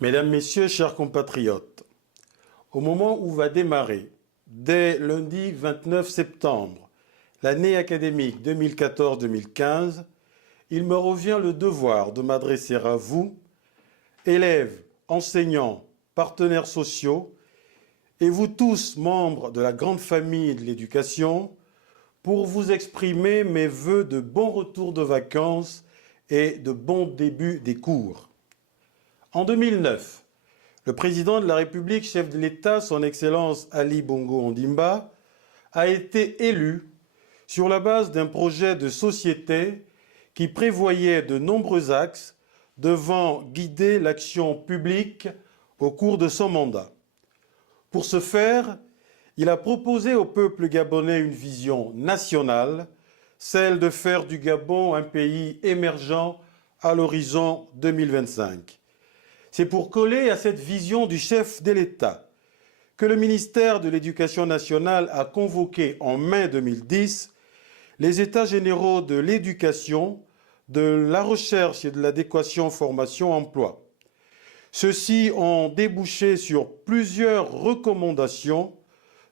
Mesdames, Messieurs, chers compatriotes, au moment où va démarrer, dès lundi 29 septembre, l'année académique 2014-2015, il me revient le devoir de m'adresser à vous, élèves, enseignants, partenaires sociaux, et vous tous, membres de la grande famille de l'éducation, pour vous exprimer mes vœux de bon retour de vacances et de bon début des cours. En 2009, le président de la République, chef de l'État, son Excellence Ali Bongo Ondimba, a été élu sur la base d'un projet de société qui prévoyait de nombreux axes devant guider l'action publique au cours de son mandat. Pour ce faire, il a proposé au peuple gabonais une vision nationale, celle de faire du Gabon un pays émergent à l'horizon 2025. C'est pour coller à cette vision du chef de l'État que le ministère de l'Éducation nationale a convoqué en mai 2010 les États généraux de l'éducation, de la recherche et de l'adéquation formation-emploi. Ceux-ci ont débouché sur plusieurs recommandations,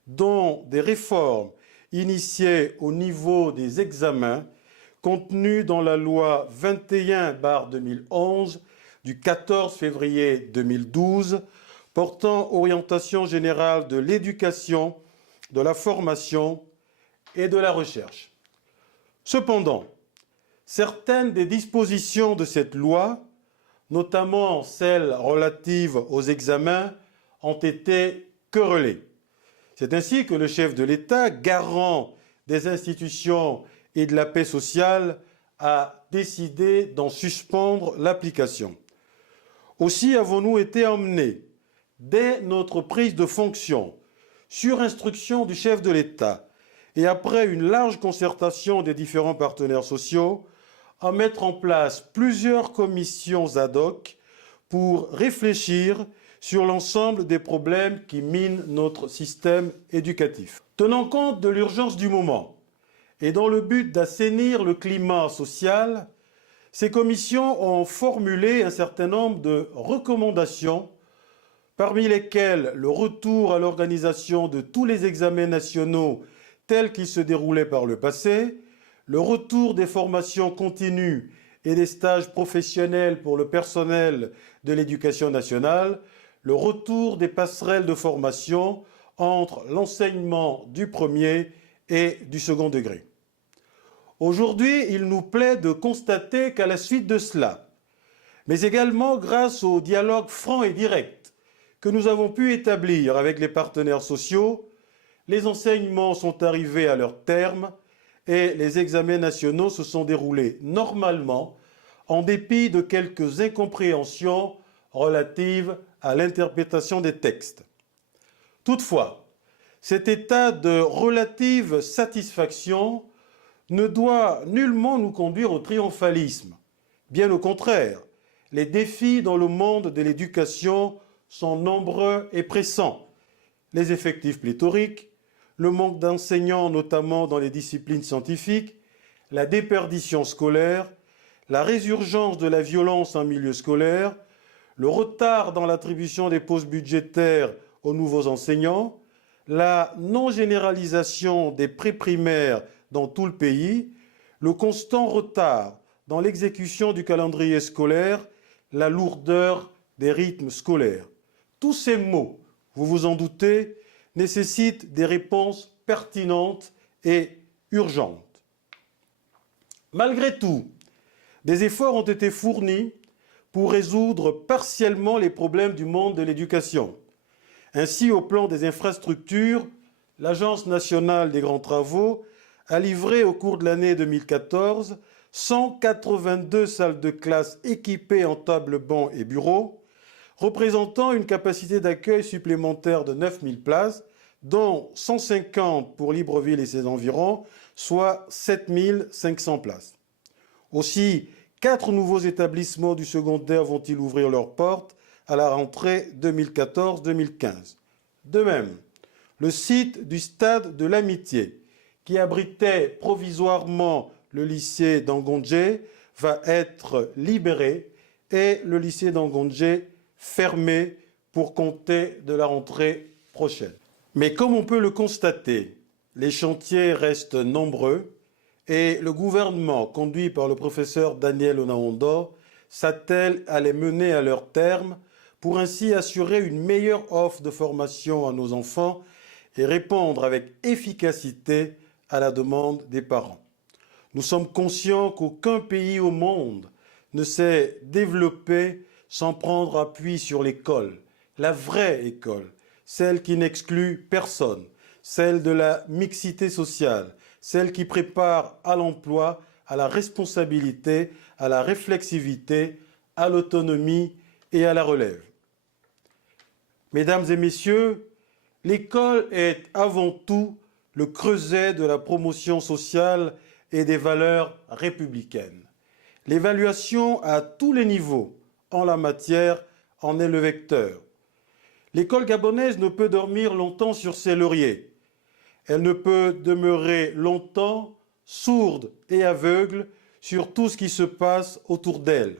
dont des réformes initiées au niveau des examens contenues dans la loi 21/2011 du 14 février 2012 portant orientation générale de l'éducation, de la formation et de la recherche. Cependant, certaines des dispositions de cette loi, notamment celles relatives aux examens, ont été querellées. C'est ainsi que le chef de l'État, garant des institutions et de la paix sociale, a décidé d'en suspendre l'application. Aussi avons-nous été emmenés, dès notre prise de fonction, sur instruction du chef de l'État et après une large concertation des différents partenaires sociaux, à mettre en place plusieurs commissions ad hoc pour réfléchir sur l'ensemble des problèmes qui minent notre système éducatif. Tenant compte de l'urgence du moment et dans le but d'assainir le climat social, ces commissions ont formulé un certain nombre de recommandations, parmi lesquelles le retour à l'organisation de tous les examens nationaux tels qu'ils se déroulaient par le passé, le retour des formations continues et des stages professionnels pour le personnel de l'éducation nationale, le retour des passerelles de formation entre l'enseignement du premier et du second degré. Aujourd'hui, il nous plaît de constater qu'à la suite de cela, mais également grâce au dialogue franc et direct que nous avons pu établir avec les partenaires sociaux, les enseignements sont arrivés à leur terme et les examens nationaux se sont déroulés normalement, en dépit de quelques incompréhensions relatives à l'interprétation des textes. Toutefois, cet état de relative satisfaction ne doit nullement nous conduire au triomphalisme. Bien au contraire, les défis dans le monde de l'éducation sont nombreux et pressants. Les effectifs pléthoriques, le manque d'enseignants notamment dans les disciplines scientifiques, la déperdition scolaire, la résurgence de la violence en milieu scolaire, le retard dans l'attribution des postes budgétaires aux nouveaux enseignants, la non-généralisation des préprimaires dans tout le pays, le constant retard dans l'exécution du calendrier scolaire, la lourdeur des rythmes scolaires. Tous ces maux, vous vous en doutez, nécessitent des réponses pertinentes et urgentes. Malgré tout, des efforts ont été fournis pour résoudre partiellement les problèmes du monde de l'éducation. Ainsi, au plan des infrastructures, l'Agence nationale des grands travaux a livré au cours de l'année 2014 182 salles de classe équipées en tables-bancs et bureaux, représentant une capacité d'accueil supplémentaire de 9000 places, dont 150 pour Libreville et ses environs, soit 7 500 places. Aussi, 4 nouveaux établissements du secondaire vont-ils ouvrir leurs portes à la rentrée 2014-2015. De même, le site du Stade de l'Amitié, qui abritait provisoirement le lycée d'Angondjé, va être libéré et le lycée d'Angondjé fermé pour compter de la rentrée prochaine. Mais comme on peut le constater, les chantiers restent nombreux et le gouvernement, conduit par le professeur Daniel Onaondo, s'attelle à les mener à leur terme pour ainsi assurer une meilleure offre de formation à nos enfants et répondre avec efficacité à la demande des parents. Nous sommes conscients qu'aucun pays au monde ne s'est développé sans prendre appui sur l'école, la vraie école, celle qui n'exclut personne, celle de la mixité sociale, celle qui prépare à l'emploi, à la responsabilité, à la réflexivité, à l'autonomie et à la relève. Mesdames et messieurs, l'école est avant tout le creuset de la promotion sociale et des valeurs républicaines. L'évaluation à tous les niveaux en la matière en est le vecteur. L'école gabonaise ne peut dormir longtemps sur ses lauriers. Elle ne peut demeurer longtemps sourde et aveugle sur tout ce qui se passe autour d'elle.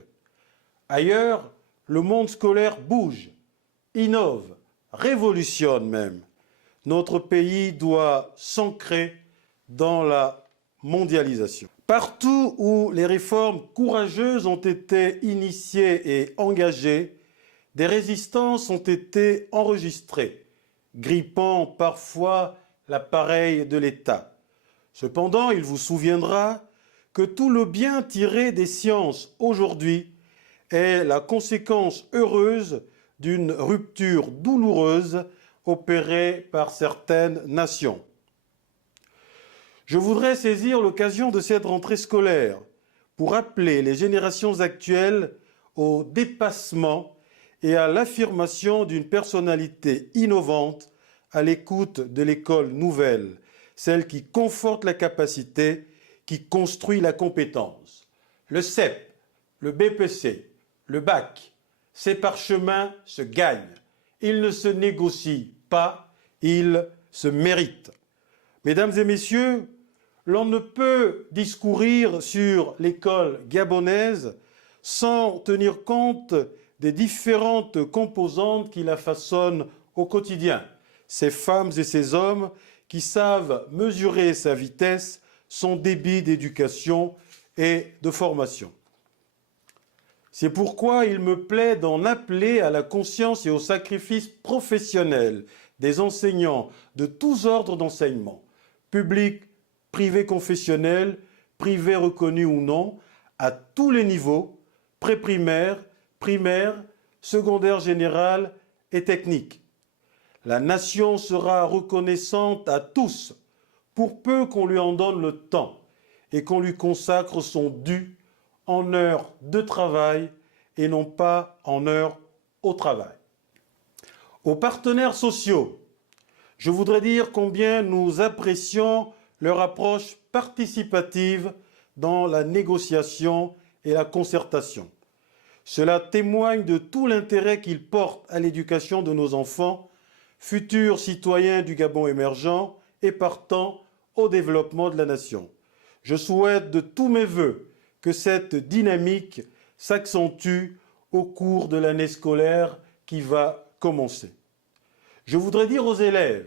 Ailleurs, le monde scolaire bouge, innove, révolutionne même. Notre pays doit s'ancrer dans la mondialisation. Partout où les réformes courageuses ont été initiées et engagées, des résistances ont été enregistrées, grippant parfois l'appareil de l'État. Cependant, il vous souviendra que tout le bien tiré des sciences aujourd'hui est la conséquence heureuse d'une rupture douloureuse opérée par certaines nations. Je voudrais saisir l'occasion de cette rentrée scolaire pour appeler les générations actuelles au dépassement et à l'affirmation d'une personnalité innovante à l'écoute de l'école nouvelle, celle qui conforte la capacité, qui construit la compétence. Le CEP, le BPC, le bac, ces parchemins se gagnent. Ils ne se négocient pas, ils se méritent. Mesdames et messieurs, l'on ne peut discourir sur l'école gabonaise sans tenir compte des différentes composantes qui la façonnent au quotidien. Ces femmes et ces hommes qui savent mesurer sa vitesse, son débit d'éducation et de formation. C'est pourquoi il me plaît d'en appeler à la conscience et au sacrifice professionnel des enseignants de tous ordres d'enseignement, publics, privés confessionnels, privés reconnus ou non, à tous les niveaux, préprimaire, primaire, secondaire général et technique. La nation sera reconnaissante à tous, pour peu qu'on lui en donne le temps et qu'on lui consacre son dû en heures de travail et non pas en heures au travail. Aux partenaires sociaux, je voudrais dire combien nous apprécions leur approche participative dans la négociation et la concertation. Cela témoigne de tout l'intérêt qu'ils portent à l'éducation de nos enfants, futurs citoyens du Gabon émergent et partant au développement de la nation. Je souhaite de tous mes vœux que cette dynamique s'accentue au cours de l'année scolaire qui va commencer. Je voudrais dire aux élèves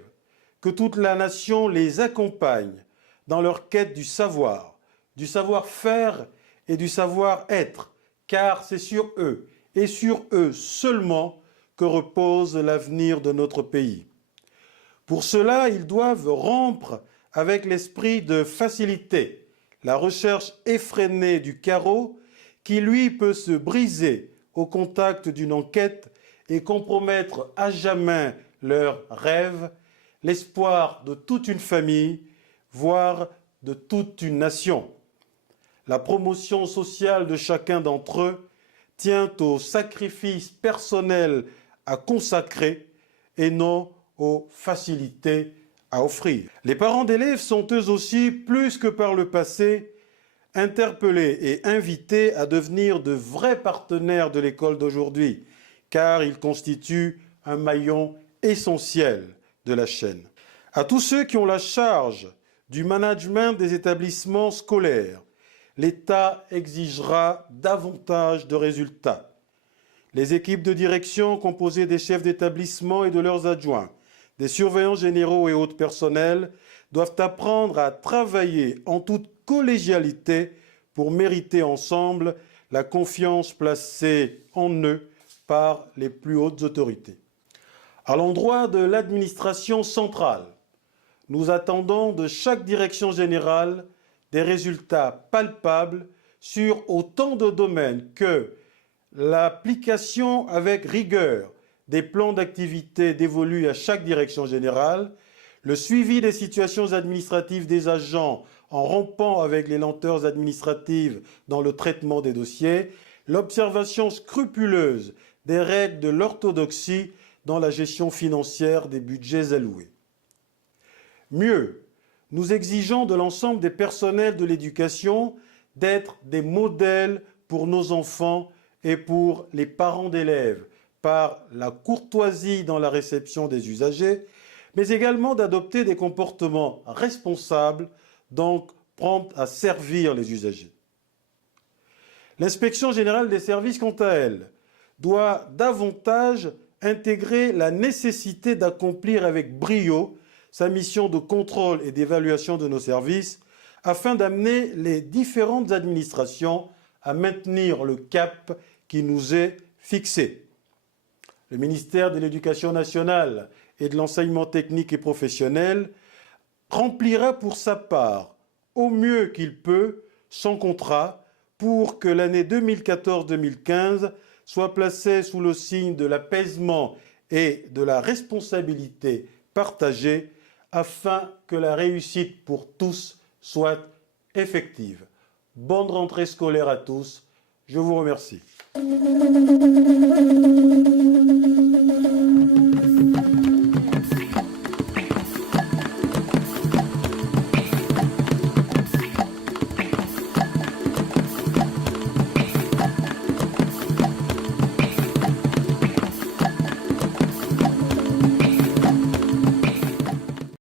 que toute la nation les accompagne dans leur quête du savoir-faire et du savoir-être, car c'est sur eux et sur eux seulement que repose l'avenir de notre pays. Pour cela, ils doivent rompre avec l'esprit de facilité, la recherche effrénée du carreau qui, lui, peut se briser au contact d'une enquête et compromettre à jamais leurs rêves, l'espoir de toute une famille, voire de toute une nation. La promotion sociale de chacun d'entre eux tient au sacrifice personnel à consacrer et non aux facilités à offrir. Les parents d'élèves sont eux aussi, plus que par le passé, interpellés et invités à devenir de vrais partenaires de l'école d'aujourd'hui, car ils constituent un maillon essentiel de la chaîne. À tous ceux qui ont la charge du management des établissements scolaires, l'État exigera davantage de résultats. Les équipes de direction composées des chefs d'établissement et de leurs adjoints, des surveillants généraux et autres personnels doivent apprendre à travailler en toute collégialité pour mériter ensemble la confiance placée en eux par les plus hautes autorités. À l'endroit de l'administration centrale, nous attendons de chaque direction générale des résultats palpables sur autant de domaines que l'application avec rigueur des plans d'activité dévolus à chaque direction générale, le suivi des situations administratives des agents en rompant avec les lenteurs administratives dans le traitement des dossiers, l'observation scrupuleuse des règles de l'orthodoxie dans la gestion financière des budgets alloués. Mieux, nous exigeons de l'ensemble des personnels de l'éducation d'être des modèles pour nos enfants et pour les parents d'élèves, par la courtoisie dans la réception des usagers, mais également d'adopter des comportements responsables, donc prompts à servir les usagers. L'Inspection générale des services, quant à elle, doit davantage intégrer la nécessité d'accomplir avec brio sa mission de contrôle et d'évaluation de nos services afin d'amener les différentes administrations à maintenir le cap qui nous est fixé. Le ministère de l'Éducation nationale et de l'enseignement technique et professionnel remplira pour sa part, au mieux qu'il peut, son contrat pour que l'année 2014-2015 soit placée sous le signe de l'apaisement et de la responsabilité partagée afin que la réussite pour tous soit effective. Bonne rentrée scolaire à tous. Je vous remercie.